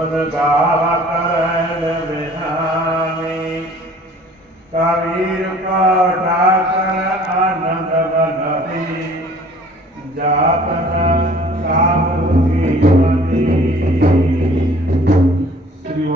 ਗੁਣ ਗਾਵਾ ਕਰਨ ਬਿਹਾਨੀ ਕਬੀਰ ਕਾ ਡਾਕਰ ਆਨੰਦ ਬਨਹੀ ਜਾਤਨ ਕਾਮ